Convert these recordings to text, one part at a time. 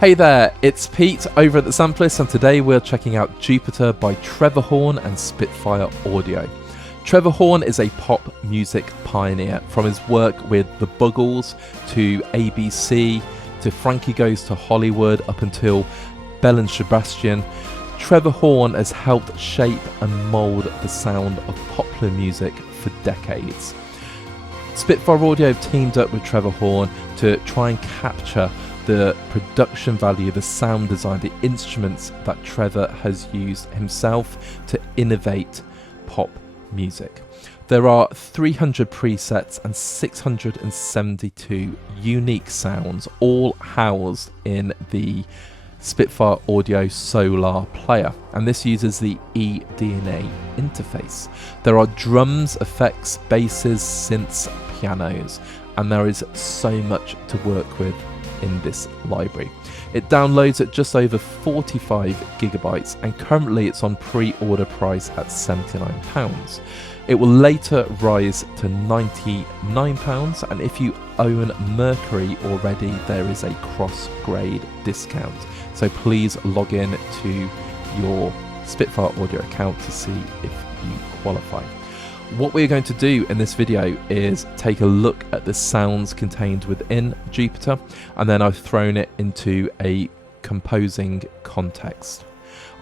Hey there, it's Pete over at the Sampleist, and today we're checking out Jupiter by Trevor Horn and Spitfire Audio. Trevor Horn is a pop music pioneer, from his work with the Buggles to ABC to Frankie Goes To Hollywood up until Belle and Sebastian. Trevor Horn has helped shape and mould the sound of popular music for decades. Spitfire Audio have teamed up with Trevor Horn to try and capture the production value, the sound design, the instruments that Trevor has used himself to innovate pop music. There are 300 presets and 672 unique sounds, all housed in the Spitfire Audio Solar player, and this uses the eDNA interface. There are drums, effects, basses, synths, pianos, and there is so much to work with in this library. It downloads at just over 45 gigabytes, and currently it's on pre-order price at £79. It will later rise to £99, and if you own Mercury already, there is a cross-grade discount. So please log in to your Spitfire Audio account to see if you qualify. What we're going to do in this video is take a look at the sounds contained within Jupiter, and then I've thrown it into a composing context.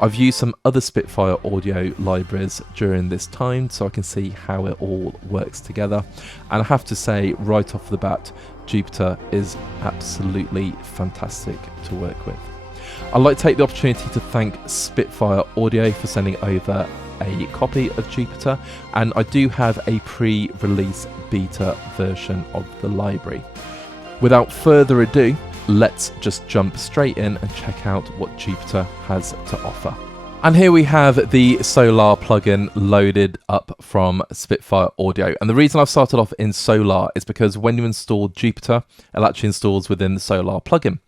I've used some other Spitfire Audio libraries during this time so I can see how it all works together, and I have to say right off the bat, Jupiter is absolutely fantastic to work with. I'd like to take the opportunity to thank Spitfire Audio for sending over a copy of Jupiter, and I do have a pre-release beta version of the library. Without further ado, let's just jump straight in and check out what Jupiter has to offer. And here we have the Solar plugin loaded up from Spitfire Audio. And the reason I've started off in Solar is because when you install Jupiter, it actually installs within the Solar plugin.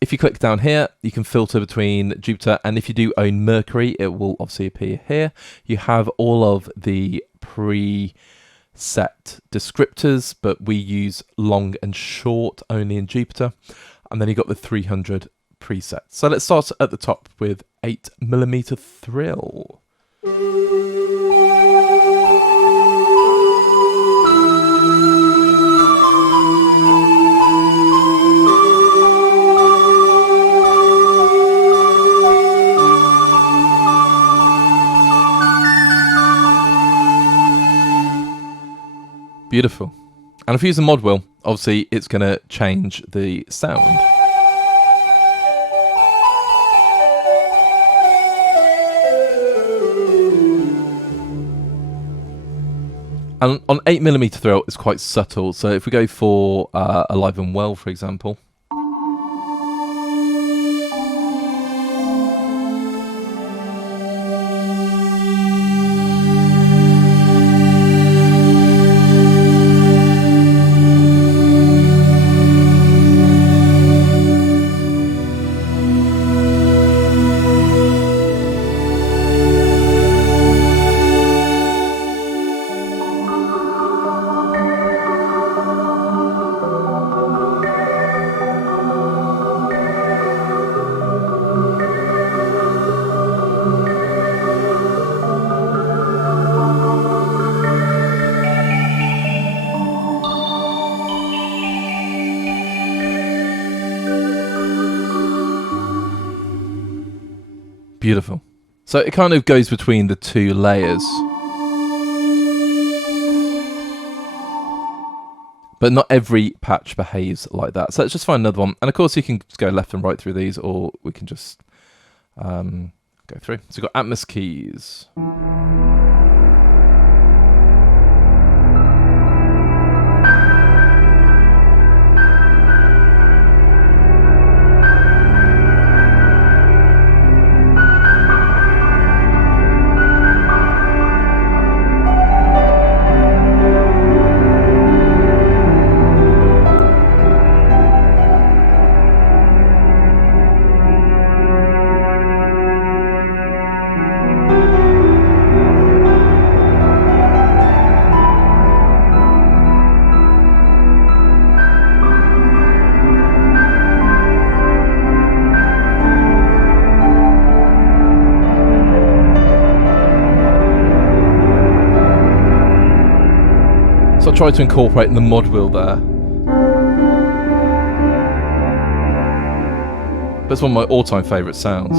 If you click down here, you can filter between Jupiter, and if you do own Mercury, it will obviously appear here. You have all of the preset descriptors, but we use long and short only in Jupiter. And then you got the 300 presets. So let's start at the top with 8mm Thrill. Beautiful. And if you use a mod wheel, obviously it's going to change the sound. And on 8mm Thrill, it's quite subtle. So if we go for Alive and Well, for example. Beautiful. So it kind of goes between the two layers. But not every patch behaves like that. So let's just find another one. And of course you can just go left and right through these, or we can just go through. So we've got Atmos keys. tried to incorporate the mod wheel there. But it's one of my all-time favourite sounds.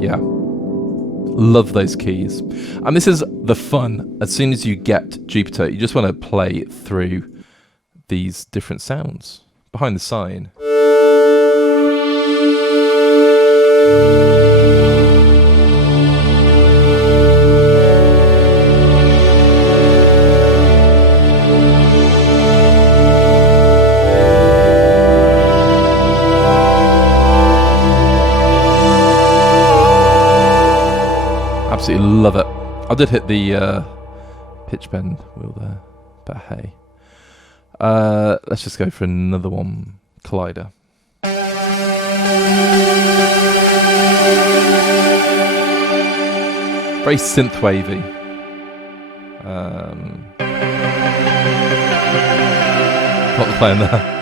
Yeah. Love those keys. And this is the fun. As soon as you get Jupiter, you just want to play through these different sounds. Behind the sign. Absolutely love it. I did hit the pitch bend wheel there, but hey. Let's just go for another one. Collider. Very synth wavy. Not the playing there.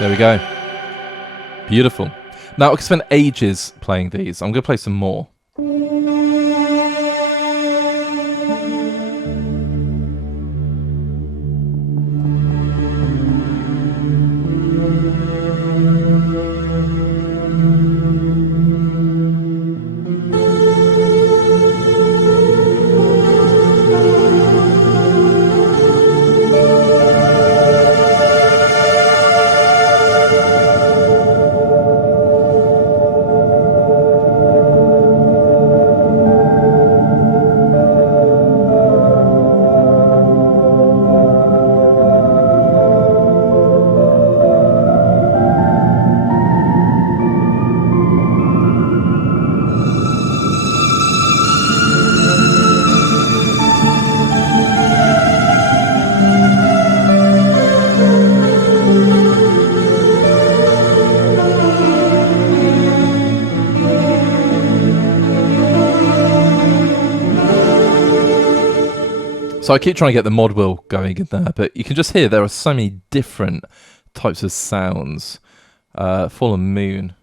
There we go. Beautiful. Now I could spend ages playing these. I'm going to play some more. So I keep trying to get the mod wheel going in there, but you can just hear there are so many different types of sounds. Fallen Moon.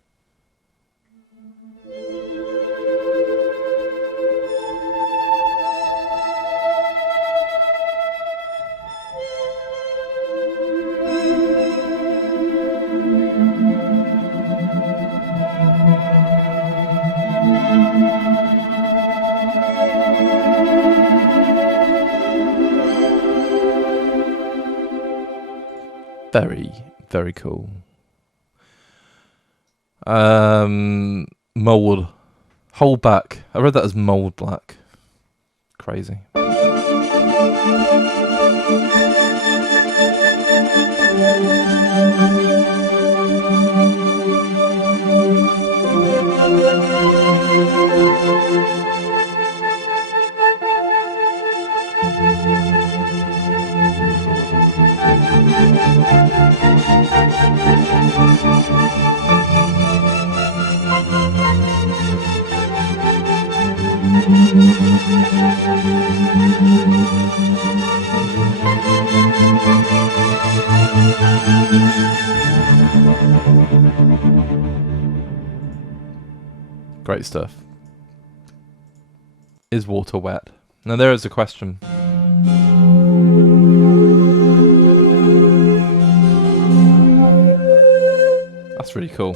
Very, very cool. Mold. Hold back. I read that as mold black. Crazy. Great stuff. Is water wet? Now there is a question. That's really cool.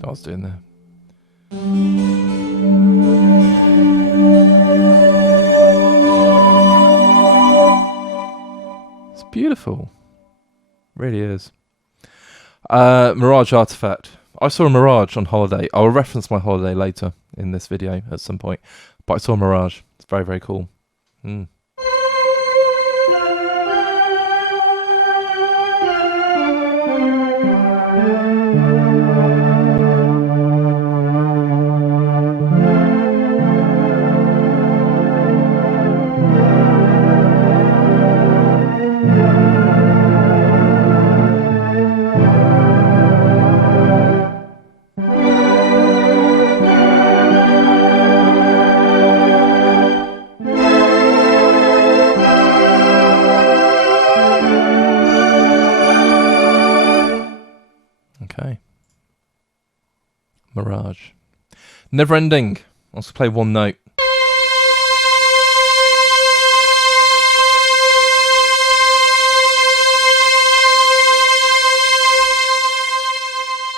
What I was doing there. It's beautiful. Really is. Mirage Artifact. I saw a Mirage on holiday. I will reference my holiday later in this video at some point. But I saw a Mirage. It's very, very cool. Never ending. I'll just play one note.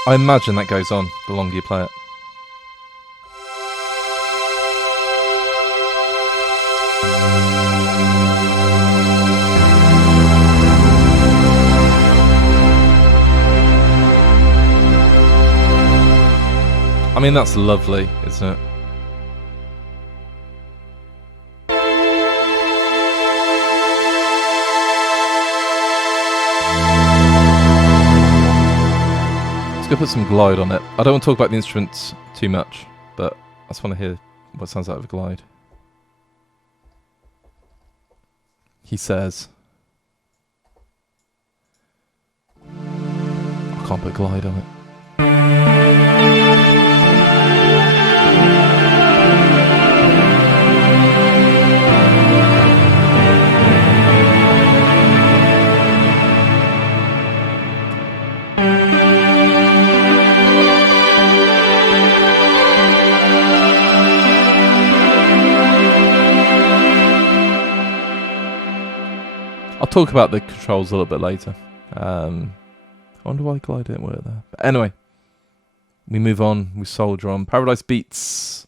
I imagine that goes on the longer you play it. I mean, that's lovely, isn't it? Let's go put some glide on it. I don't want to talk about the instruments too much, but I just want to hear what sounds like of a glide. He says, I can't put glide on it. I'll talk about the controls a little bit later. I wonder why glide didn't work there. But anyway, we move on. We soldier on. Paradise Beats.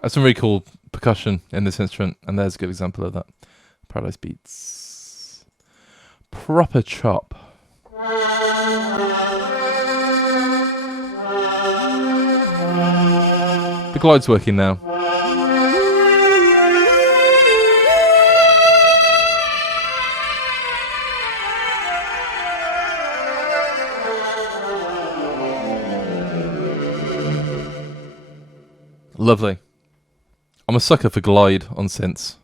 There's some really cool percussion in this instrument, and there's a good example of that. Paradise Beats. Proper chop. The glide's working now. Lovely. I'm a sucker for glide on synths.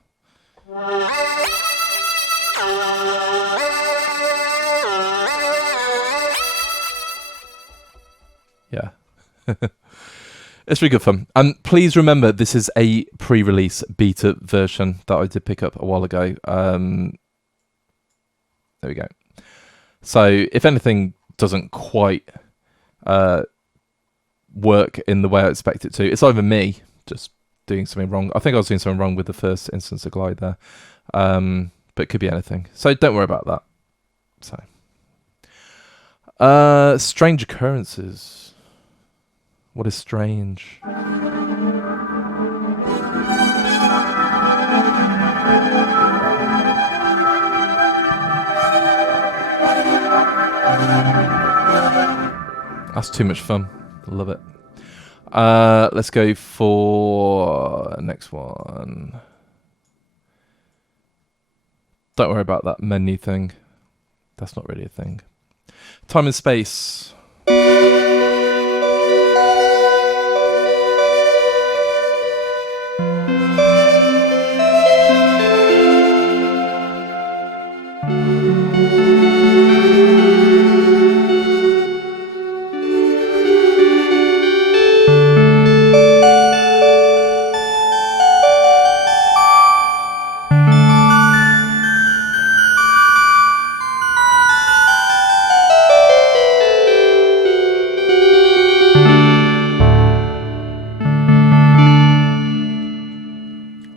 Yeah. It's really good fun. And please remember, this is a pre-release beta version that I did pick up a while ago. There we go. So if anything doesn't quite work in the way I expect it to, it's either me just doing something wrong. I think I was doing something wrong with the first instance of glide there. But it could be anything. So don't worry about that. So strange occurrences. What is strange? That's too much fun. Love it. Let's go for next one. Don't worry about that menu thing. That's not really a thing. Time and space.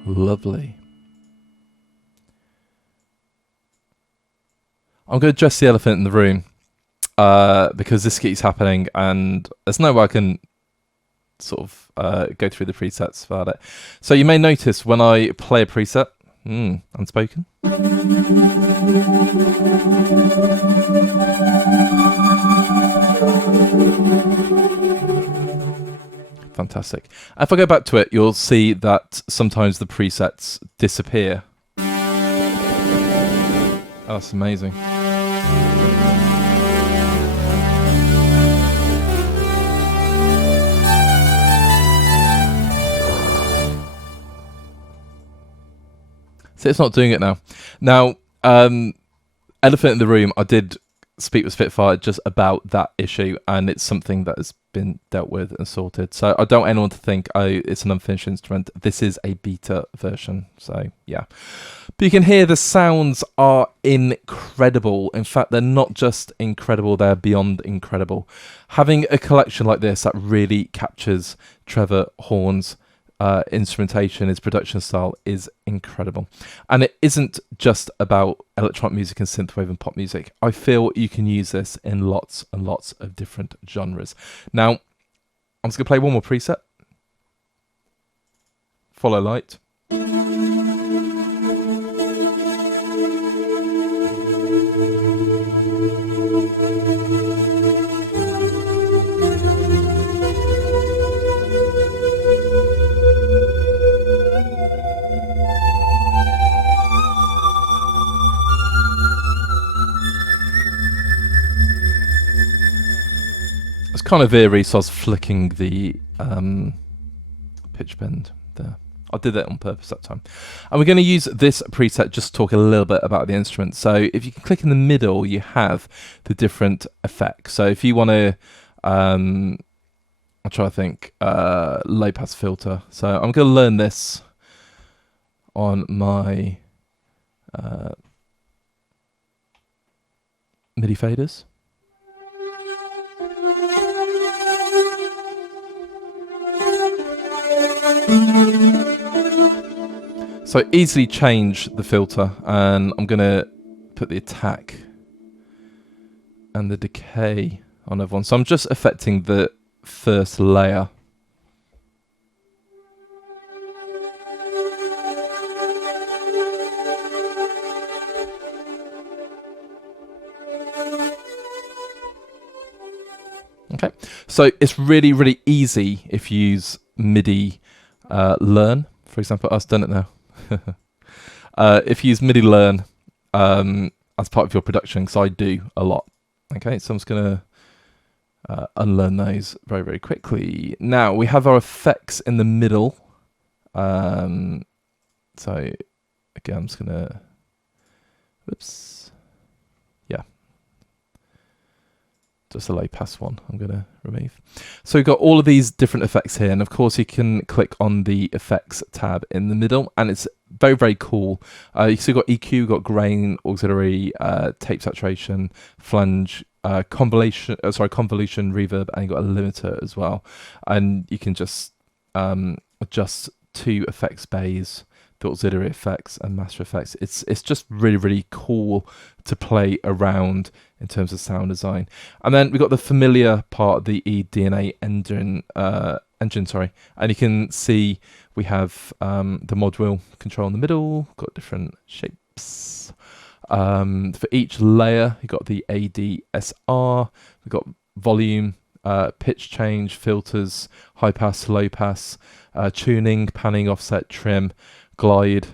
Lovely. I'm going to address the elephant in the room because this keeps happening and there's no way I can sort of go through the presets about it. So you may notice when I play a preset, unspoken. Fantastic. If I go back to it, you'll see that sometimes the presets disappear. Oh, that's amazing. So it's not doing it now. Now, elephant in the room, I did speak with Spitfire just about that issue, and it's something that has been dealt with and sorted. So I don't want anyone to think, oh, it's an unfinished instrument. This is a beta version. So yeah. But you can hear the sounds are incredible. In fact, they're not just incredible, they're beyond incredible. Having a collection like this that really captures Trevor Horn's instrumentation, his production style is incredible. And it isn't just about electronic music and synthwave and pop music. I feel you can use this in lots and lots of different genres. Now, I'm just going to play one more preset. Follow Light. It's kind of eerie, so I was flicking the pitch bend there. I did that on purpose that time. And we're going to use this preset just to talk a little bit about the instrument. So if you can click in the middle, you have the different effects. So if you want to, I'll try to think, low pass filter. So I'm going to learn this on my MIDI faders. So easily change the filter, and I'm going to put the attack and the decay on everyone. So I'm just affecting the first layer. Okay, so it's really, really easy if you use MIDI learn. For example, I've done it now. If you use MIDI learn as part of your production, because I do a lot. Okay, so I'm just going to unlearn those very, very quickly. Now we have our effects in the middle. So again, I'm just going to, whoops, yeah, just a low pass one I'm going to remove. So we've got all of these different effects here, and of course you can click on the effects tab in the middle, and it's very, very cool. You've got EQ, got grain, auxiliary, tape saturation, flange, convolution, reverb, and you've got a limiter as well. And you can just adjust two effects bays, the auxiliary effects and master effects. It's just really, really cool to play around in terms of sound design. And then we've got the familiar part of the eDNA engine, and you can see we have the mod wheel control in the middle, got different shapes. For each layer, you've got the ADSR, we've got volume, pitch change, filters, high pass, low pass, tuning, panning, offset, trim, glide,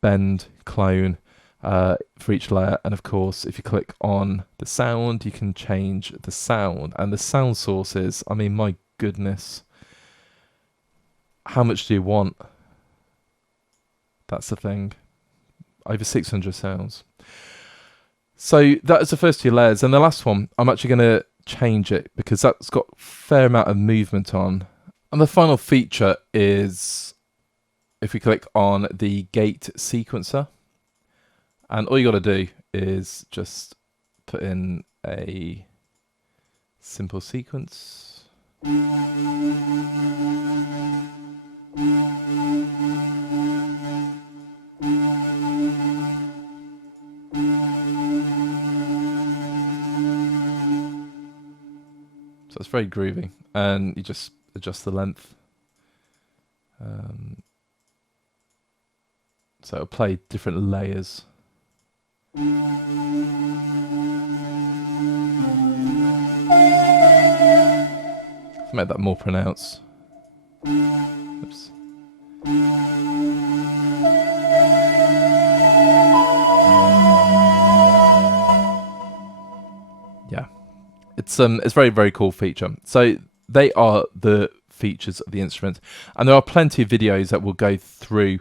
bend, clone for each layer. And of course, if you click on the sound, you can change the sound. And the sound sources, I mean, my goodness, how much do you want? That's the thing. Over 600 sounds. So that is the first two layers. And the last one, I'm actually going to change it because that's got a fair amount of movement on. And the final feature is if we click on the gate sequencer, and all you got to do is just put in a simple sequence. So it's very groovy, and you just adjust the length. So it'll play different layers. Make that more pronounced. Oops. Yeah, it's very, very cool feature. So they are the features of the instrument, and there are plenty of videos that will go through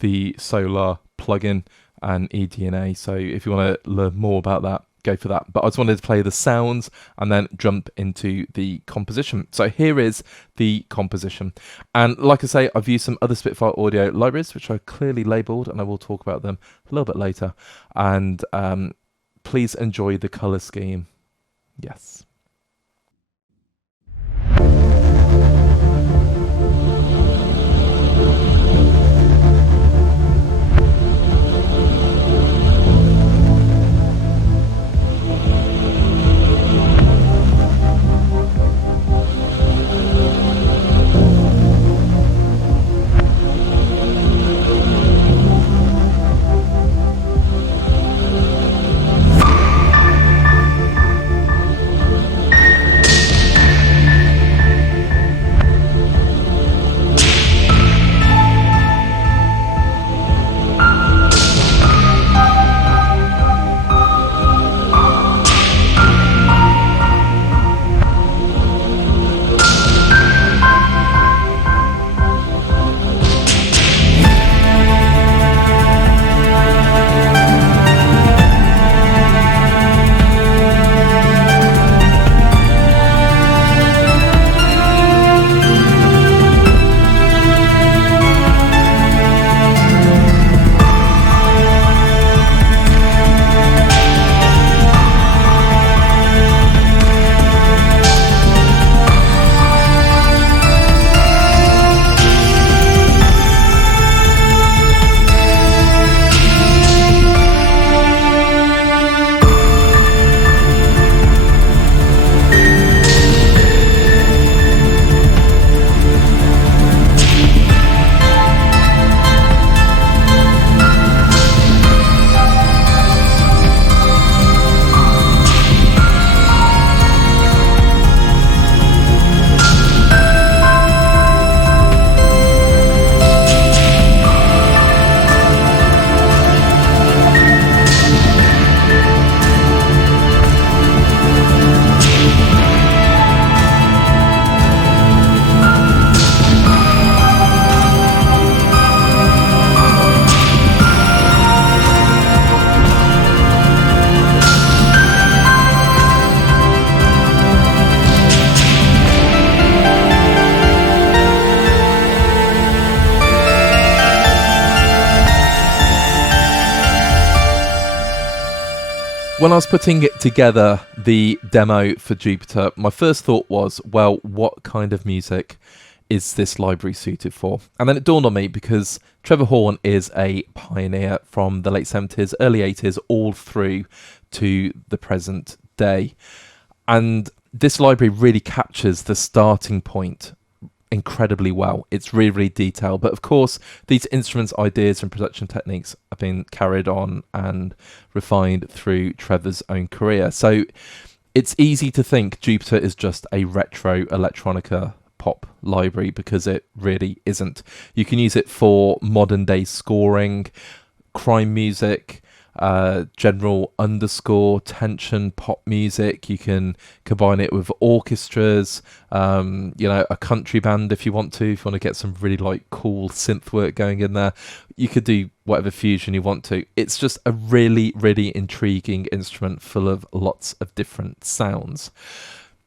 the Solar plugin and eDNA. So if you want to learn more about that, go for that. But I just wanted to play the sounds and then jump into the composition. So here is the composition. And like I say, I've used some other Spitfire audio libraries, which I clearly labeled, and I will talk about them a little bit later. And please enjoy the color scheme. Yes. When I was putting it together, the demo for Jupiter, my first thought was, well, what kind of music is this library suited for? And then it dawned on me, because Trevor Horn is a pioneer from the late 70s, early 80s, all through to the present day. And this library really captures the starting point incredibly well. It's really, really detailed. But of course, these instruments, ideas and production techniques have been carried on and refined through Trevor's own career. So it's easy to think Jupiter is just a retro electronica pop library, because it really isn't. You can use it for modern day scoring, crime music, general underscore tension pop music. You can combine it with orchestras, a country band if you want to get some really like cool synth work going in there. You could do whatever fusion you want to. It's just a really, really intriguing instrument full of lots of different sounds.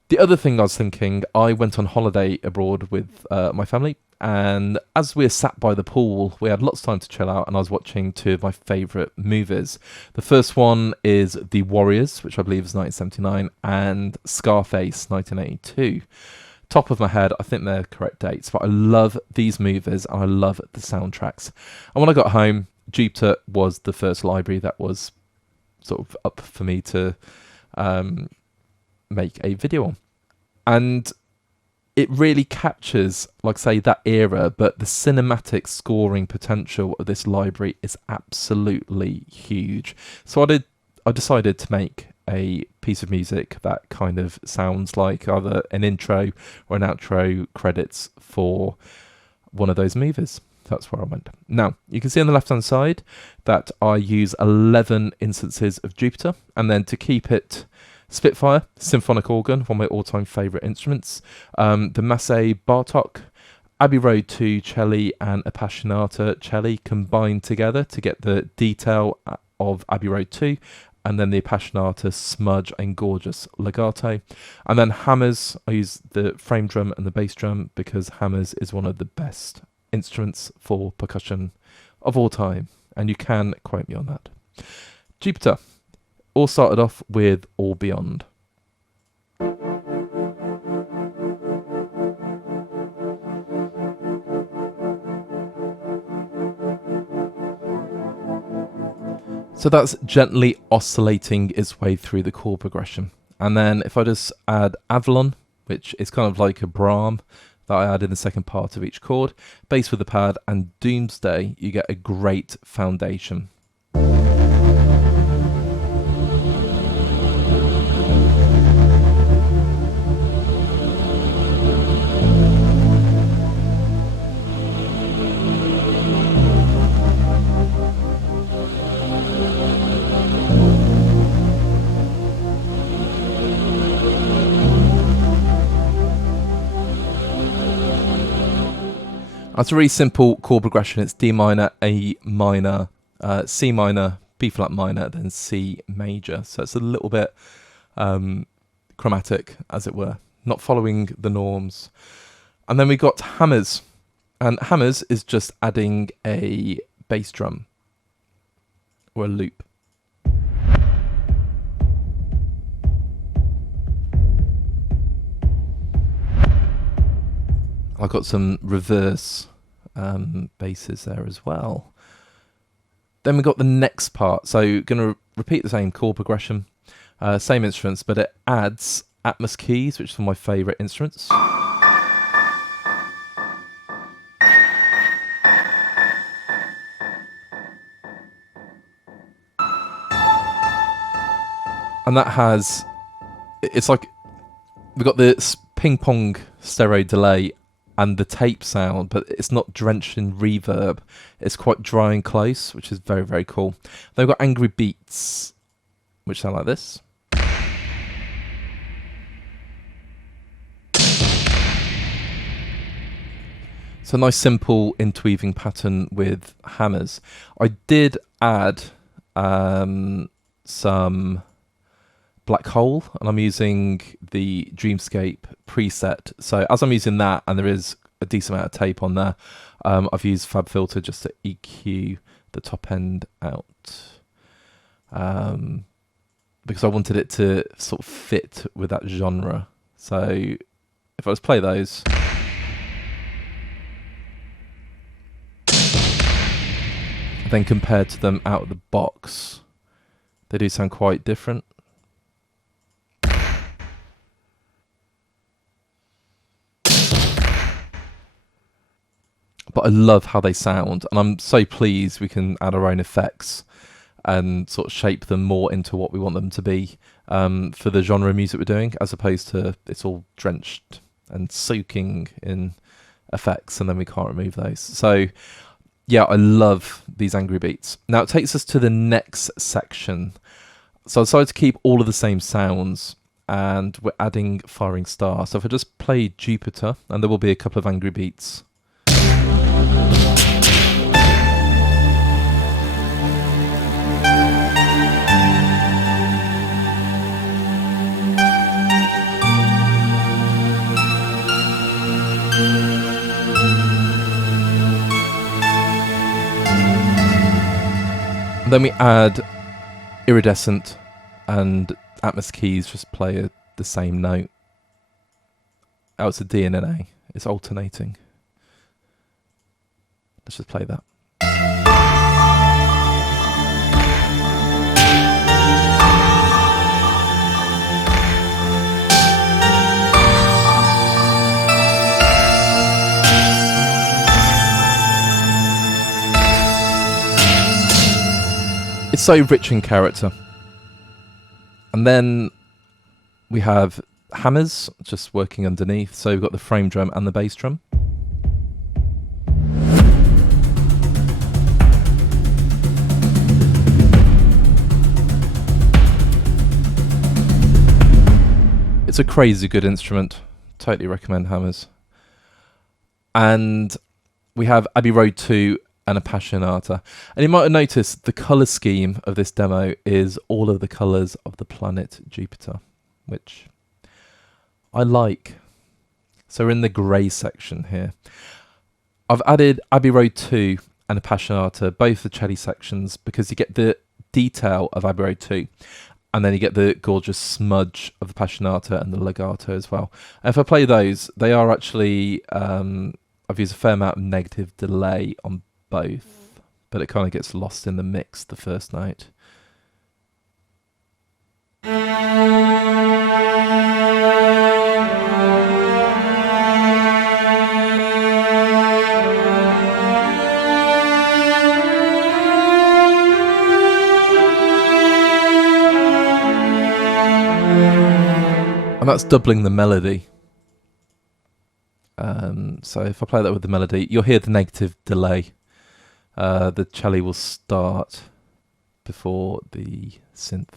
The other thing I was thinking, I went on holiday abroad with my family, and as we were sat by the pool, we had lots of time to chill out, and I was watching two of my favourite movies. The first one is The Warriors, which I believe is 1979, and Scarface, 1982. Top of my head, I think they're correct dates, but I love these movies and I love the soundtracks. And when I got home, Jupiter was the first library that was sort of up for me to make a video on. And it really captures, like I say, that era, but the cinematic scoring potential of this library is absolutely huge. So I decided to make a piece of music that kind of sounds like either an intro or an outro credits for one of those movies. That's where I went. Now, you can see on the left-hand side that I use 11 instances of Jupiter, and then to keep it Spitfire, symphonic organ, one of my all-time favourite instruments, the Massey Bartok, Abbey Road 2 cello and Appassionata cello combined together to get the detail of Abbey Road 2, and then the Appassionata smudge and gorgeous legato. And then hammers, I use the frame drum and the bass drum because hammers is one of the best instruments for percussion of all time, and you can quote me on that. Jupiter all started off with All Beyond. So that's gently oscillating its way through the chord progression. And then if I just add Avalon, which is kind of like a Brahm that I add in the second part of each chord, bass with the pad, and Doomsday, you get a great foundation. It's a really simple chord progression. It's D minor, A minor, C minor, B flat minor, then C major. So it's a little bit chromatic, as it were, not following the norms. And then we got hammers. And hammers is just adding a bass drum or a loop. I've got some reverse basses there as well. Then we got the next part. So going to repeat the same chord progression, same instruments, but it adds Atmos keys, which is one of my favourite instruments. And that has, it's like, we've got the ping pong stereo delay and the tape sound, but it's not drenched in reverb. It's quite dry and close, which is very, very cool. Then we've got angry beats, which sound like this. So nice, simple interweaving pattern with hammers. I did add some Black Hole, and I'm using the Dreamscape preset. So as I'm using that, and there is a decent amount of tape on there, I've used FabFilter just to EQ the top end out, because I wanted it to sort of fit with that genre. So if I just play those, then compared to them out of the box, they do sound quite different. But I love how they sound, and I'm so pleased we can add our own effects and sort of shape them more into what we want them to be for the genre of music we're doing, as opposed to it's all drenched and soaking in effects and then we can't remove those. So yeah, I love these angry beats. Now it takes us to the next section. So I decided to keep all of the same sounds, and we're adding Firing Star. So if I just play Jupiter, and there will be a couple of angry beats. Then we add Iridescent and Atmos keys, just play the same note. Oh, it's a D and an A. It's alternating. Let's just play that. It's so rich in character. And then we have hammers just working underneath. So we've got the frame drum and the bass drum. It's a crazy good instrument. Totally recommend hammers. And we have Abbey Road 2 and Appassionata. And you might have noticed the colour scheme of this demo is all of the colours of the planet Jupiter, which I like. So we're in the grey section here. I've added Abbey Road 2 and Appassionata, both the cello sections, because you get the detail of Abbey Road 2, and then you get the gorgeous smudge of the Appassionata and the legato as well. And if I play those, they are actually, I've used a fair amount of negative delay on both, but it kind of gets lost in the mix, the first note. And that's doubling the melody. So if I play that with the melody, you'll hear the negative delay. The cello will start before the synth.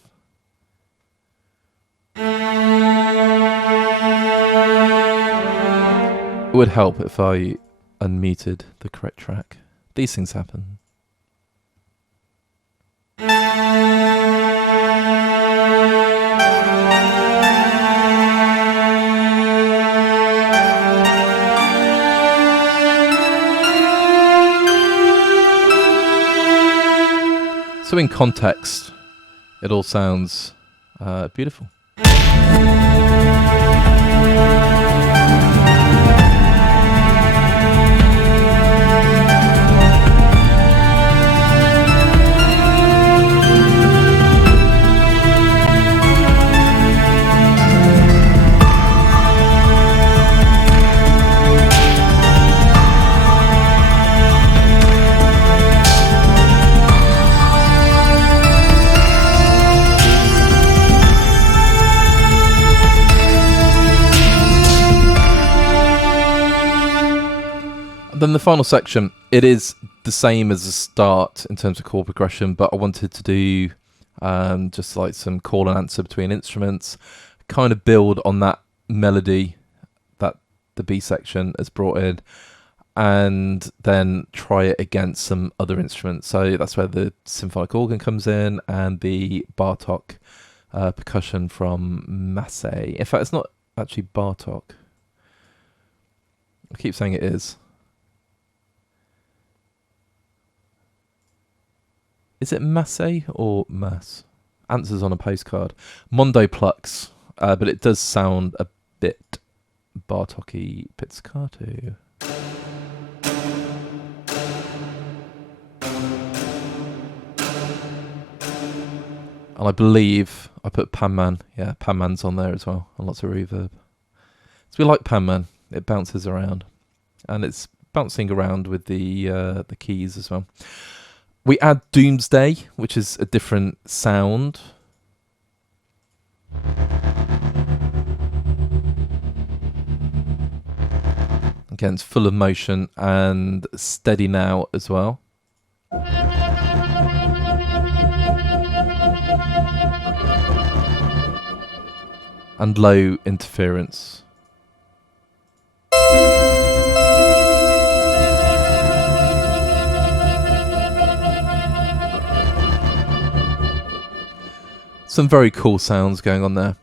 It would help if I unmuted the correct track. These things happen. So in context, it all sounds beautiful. Then the final section, it is the same as the start in terms of chord progression, but I wanted to do just like some call and answer between instruments, kind of build on that melody that the B section has brought in, and then try it against some other instruments. So that's where the symphonic organ comes in and the Bartok percussion from Massey. In fact, it's not actually Bartok. I keep saying it is. Is it Massey or Mass? Answers on a postcard. Mondo Plux, but it does sound a bit Bartok-y, pizzicato. And I believe I put Panman. Yeah, Panman's on there as well, and lots of reverb. So we like Panman. It bounces around, and it's bouncing around with the keys as well. We add Doomsday, which is a different sound. Again, it's full of motion and steady now as well. And low interference. Some very cool sounds going on there.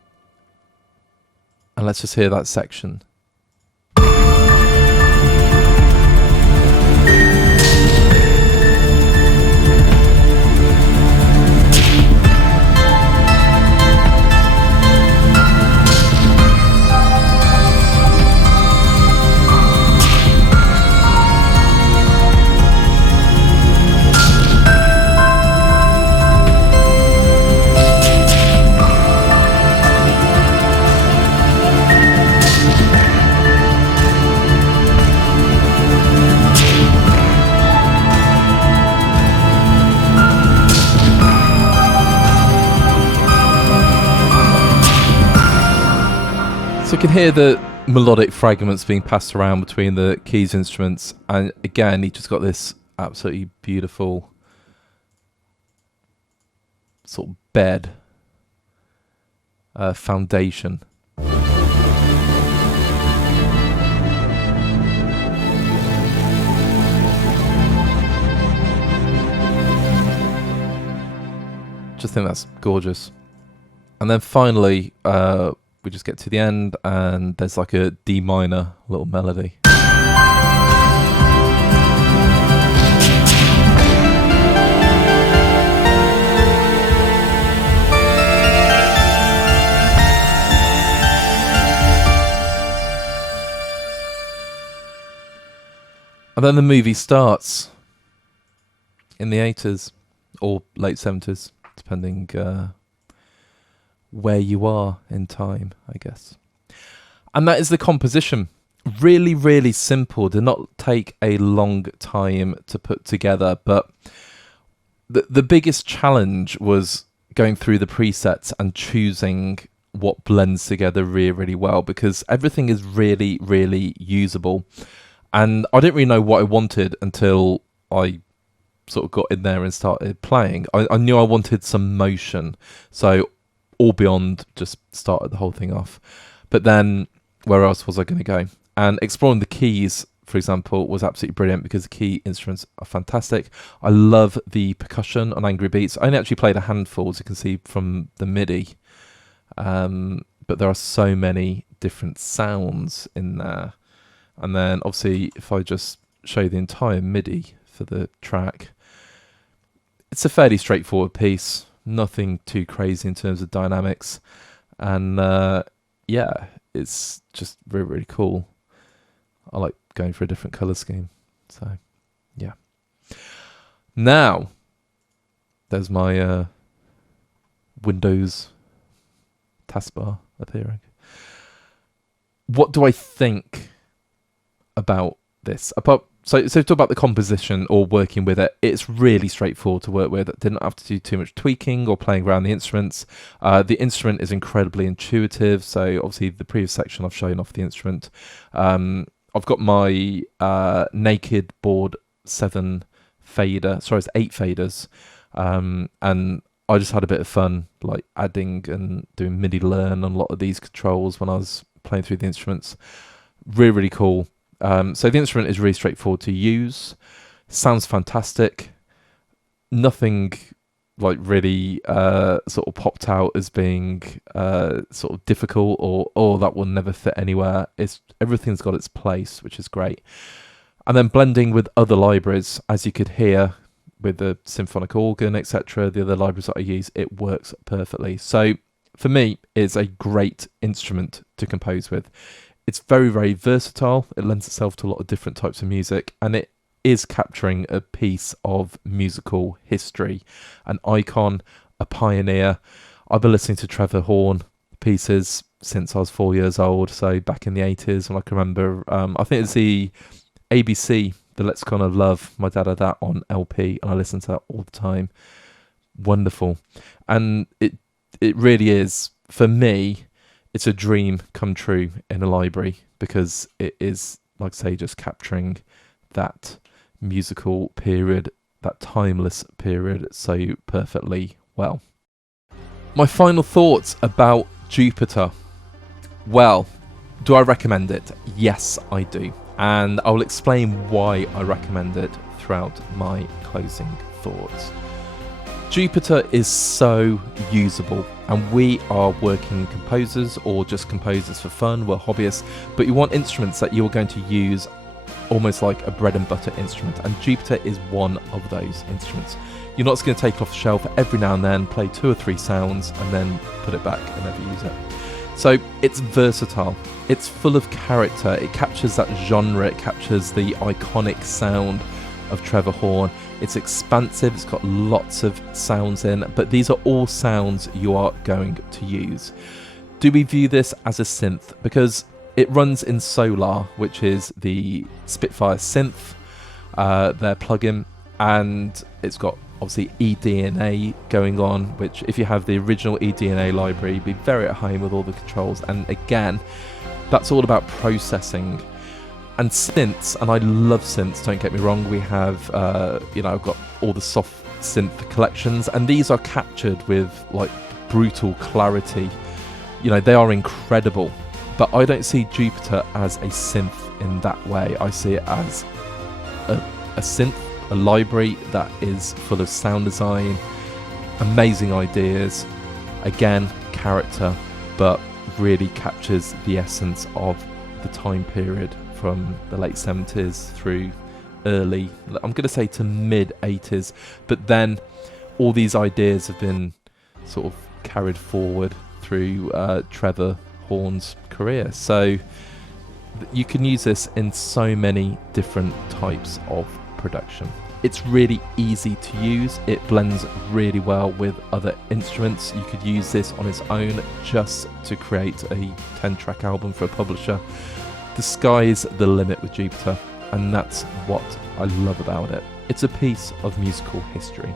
And let's just hear that section. So you can hear the melodic fragments being passed around between the keys instruments, and again you just got this absolutely beautiful sort of bed, foundation. Just think that's gorgeous. And then finally, we just get to the end, and there's like a D minor little melody. And then the movie starts in the 80s or late 70s, depending where you are in time, I guess. And that is the composition. Really, really simple. Did not take a long time to put together, but the biggest challenge was going through the presets and choosing what blends together really, really well, because everything is really, really usable. And I didn't really know what I wanted until I sort of got in there and started playing. I knew I wanted some motion. So All Beyond just started the whole thing off. But then where else was I going to go? And exploring the keys, for example, was absolutely brilliant because the key instruments are fantastic. I love the percussion on Angry Beats. I only actually played a handful, as you can see from the MIDI. But there are so many different sounds in there. And then obviously if I just show the entire MIDI for the track, it's a fairly straightforward piece, nothing too crazy in terms of dynamics. And yeah, it's just really, really cool. I like going for a different color scheme. So yeah. Now, there's my Windows taskbar appearing. What do I think about this? So talk about the composition or working with it. It's really straightforward to work with. Didn't have to do too much tweaking or playing around the instruments. The instrument is incredibly intuitive. So obviously the previous section I've shown off the instrument. I've got my Naked Board 7 fader. Sorry, it's 8 faders. And I just had a bit of fun, like adding and doing MIDI learn on a lot of these controls when I was playing through the instruments. Really, really cool. So the instrument is really straightforward to use. Sounds fantastic. Nothing like really sort of popped out as being sort of difficult or oh, that will never fit anywhere. Everything's got its place, which is great. And then blending with other libraries, as you could hear with the symphonic organ, etc., the other libraries that I use, it works perfectly. So for me, it's a great instrument to compose with. It's very, very versatile. It lends itself to a lot of different types of music, and it is capturing a piece of musical history, an icon, a pioneer. I've been listening to Trevor Horn pieces since I was 4 years old, so back in the 80s, and I can remember, I think it's the ABC, the Lexicon of Love. My dad had that on LP, and I listened to that all the time. Wonderful. And it really is, for me, it's a dream come true in a library, because it is, like I say, just capturing that musical period, that timeless period so perfectly well. My final thoughts about Jupiter. Well, do I recommend it? Yes, I do. And I'll explain why I recommend it throughout my closing thoughts. Jupiter is so usable, and we are working composers or just composers for fun. We're hobbyists, but you want instruments that you're going to use almost like a bread and butter instrument, and Jupiter is one of those instruments. You're not just going to take it off the shelf every now and then, play 2 or 3 sounds, and then put it back and never use it. So it's versatile, it's full of character, it captures that genre, it captures the iconic sound of Trevor Horn. It's expansive, it's got lots of sounds in, but these are all sounds you are going to use. Do we view this as a synth? Because it runs in Solar, which is the Spitfire synth, their plugin, and it's got obviously eDNA going on, which if you have the original eDNA library, you'd be very at home with all the controls. And again, that's all about processing. And synths, and I love synths, don't get me wrong, we have, I've got all the soft synth collections, and these are captured with like brutal clarity. They are incredible, but I don't see Jupiter as a synth in that way. I see it as a synth, a library that is full of sound design, Amazing ideas, again, character, but really captures the essence of the time period from the late 70s through early, I'm going to say to mid 80s, but then all these ideas have been sort of carried forward through Trevor Horn's career. So you can use this in so many different types of production. It's really easy to use. It blends really well with other instruments. You could use this on its own just to create a 10-track album for a publisher. The sky's the limit with Jupiter, and that's what I love about it. It's a piece of musical history.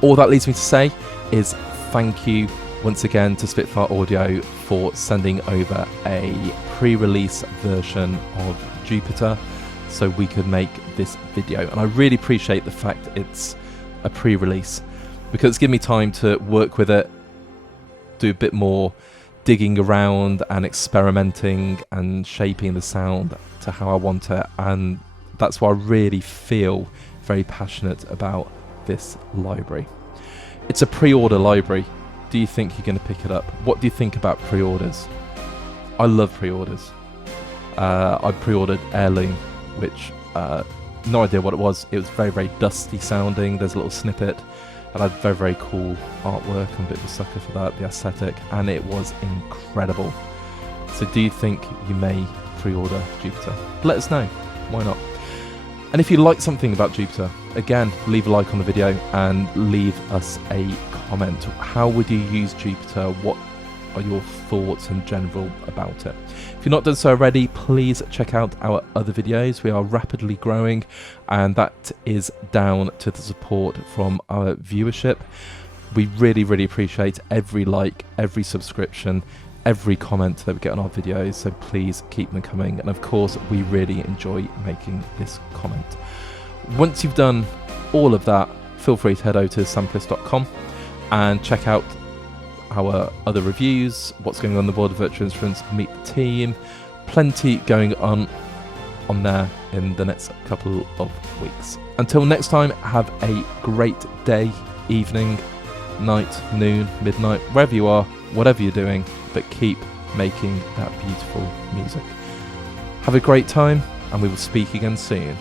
All that leaves me to say is thank you once again to Spitfire Audio for sending over a pre-release version of Jupiter so we could make this video. And I really appreciate the fact it's a pre-release because it's given me time to work with it, do a bit more digging around and experimenting and shaping the sound to how I want it. And that's why I really feel very passionate about this library. It's a pre-order library. Do you think you're going to pick it up? What do you think about pre-orders? I love pre-orders. I pre-ordered Heirloom, which no idea what it was. It was very, very dusty sounding. There's a little snippet and had very, very cool artwork. I'm a bit of a sucker for that, the aesthetic, and it was incredible. So do you think you may pre-order Jupiter? Let us know. Why not? And if you like something about Jupiter, again, leave a like on the video and leave us a comment. How would you use Jupiter? What are your thoughts in general about it? If you've not done so already, please check out our other videos. We are rapidly growing, and that is down to the support from our viewership. We really, really appreciate every like, every subscription, every comment that we get on our videos, so please keep them coming. And of course, we really enjoy making this comment. Once you've done all of that, feel free to head over to sampleist.com and check out our other reviews, what's going on in the world of virtual instruments, meet the team, plenty going on there in the next couple of weeks. Until next time, have a great day, evening, night, noon, midnight, wherever you are, whatever you're doing, but keep making that beautiful music. Have a great time, and we will speak again soon.